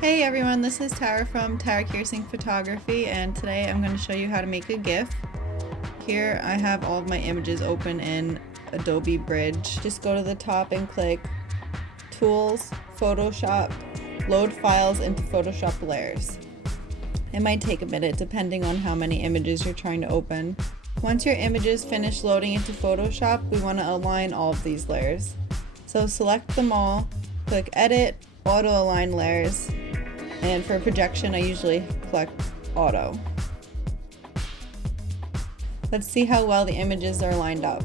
Hey everyone, this is Tara from Tara Kiersing Photography, and today I'm going to show you how to make a GIF. Here I have all of my images open in Adobe Bridge. Just go to the top and click Tools, Photoshop, Load Files into Photoshop Layers. It might take a minute depending on how many images you're trying to open. Once your images finish loading into Photoshop, we want to align all of these layers. So select them all, click Edit, Auto Align Layers, and for projection I usually click Auto. Let's see how well the images are lined up.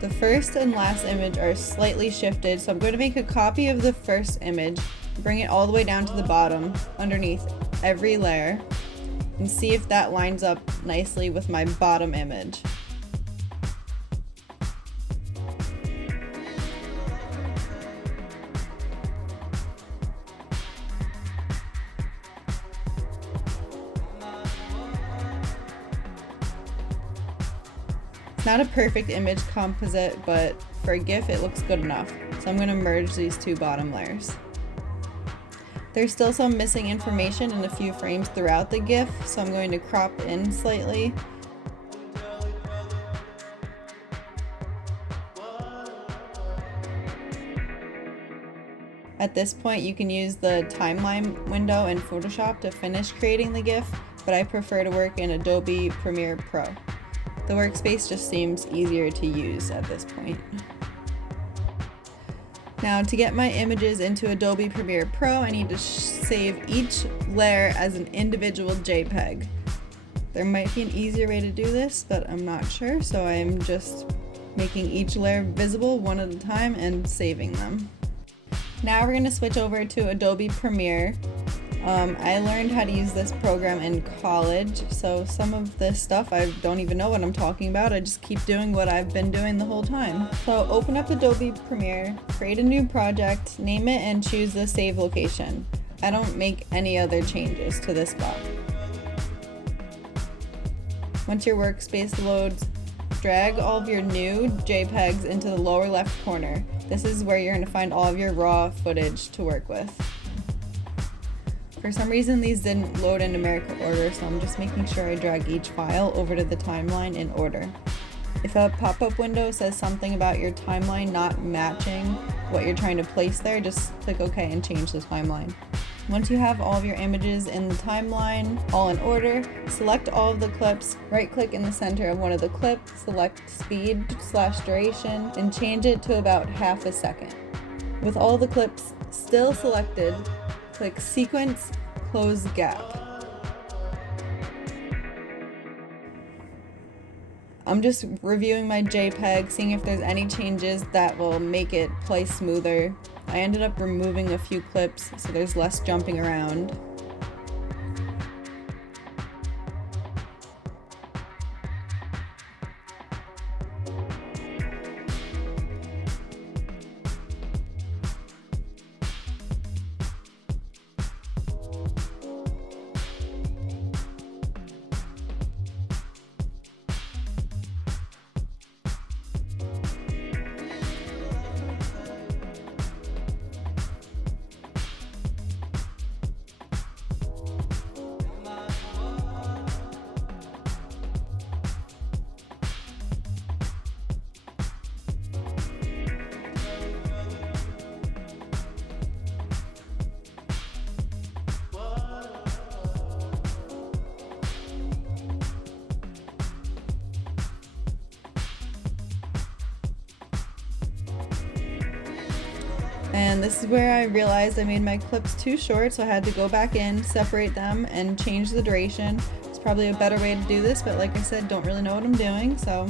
The first and last image are slightly shifted, so I'm going to make a copy of the first image, bring it all the way down to the bottom underneath every layer, and see if that lines up nicely with my bottom image. Not a perfect image composite, but for a GIF it looks good enough. So I'm going to merge these two bottom layers. There's still some missing information in a few frames throughout the GIF, so I'm going to crop in slightly. At this point you can use the timeline window in Photoshop to finish creating the GIF, but I prefer to work in Adobe Premiere Pro. The workspace just seems easier to use at this point. Now to get my images into Adobe Premiere Pro, I need to save each layer as an individual JPEG. There might be an easier way to do this, but I'm not sure, so I'm just making each layer visible one at a time and saving them. Now we're going to switch over to Adobe Premiere. I learned how to use this program in college, so some of this stuff I don't even know what I'm talking about. I just keep doing what I've been doing the whole time. So open up Adobe Premiere, create a new project, name it, and choose the save location. I don't make any other changes to this spot. Once your workspace loads, drag all of your new JPEGs into the lower left corner. This is where you're going to find all of your raw footage to work with. For some reason these didn't load in numerical order, so I'm just making sure I drag each file over to the timeline in order. If a pop-up window says something about your timeline not matching what you're trying to place there, just click OK and change the timeline. Once you have all of your images in the timeline, all in order, select all of the clips, right-click in the center of one of the clips, select speed/duration, and change it to about half a second. With all the clips still selected, click Sequence, Close Gap. I'm just reviewing my JPEG, seeing if there's any changes that will make it play smoother. I ended up removing a few clips so there's less jumping around. And this is where I realized I made my clips too short, so I had to go back in, separate them, and change the duration. It's probably a better way to do this, but like I said, don't really know what I'm doing, so.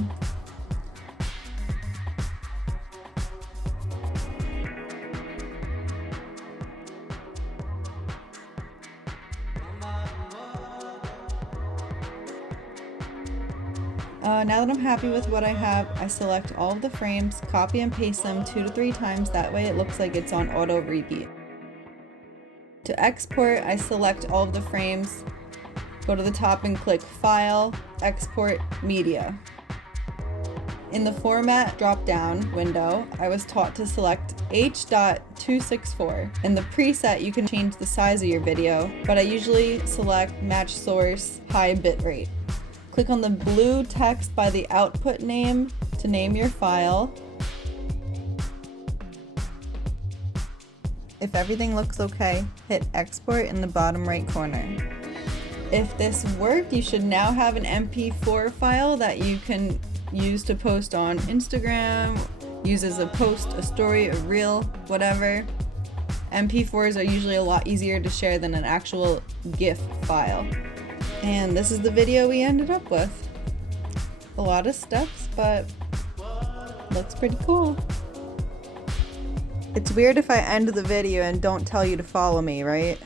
Now that I'm happy with what I have, I select all of the frames, copy and paste them 2 to 3 times, that way it looks like it's on auto repeat. To export, I select all of the frames, go to the top and click File, Export Media. In the format drop-down window, I was taught to select H.264. In the preset, you can change the size of your video, but I usually select match source high bitrate. Click on the blue text by the output name to name your file. If everything looks okay, hit export in the bottom right corner. If this worked, you should now have an MP4 file that you can use to post on Instagram, use as a post, a story, a reel, whatever. MP4s are usually a lot easier to share than an actual GIF file. And this is the video we ended up with. A lot of steps, but looks pretty cool. It's weird if I end the video and don't tell you to follow me, right?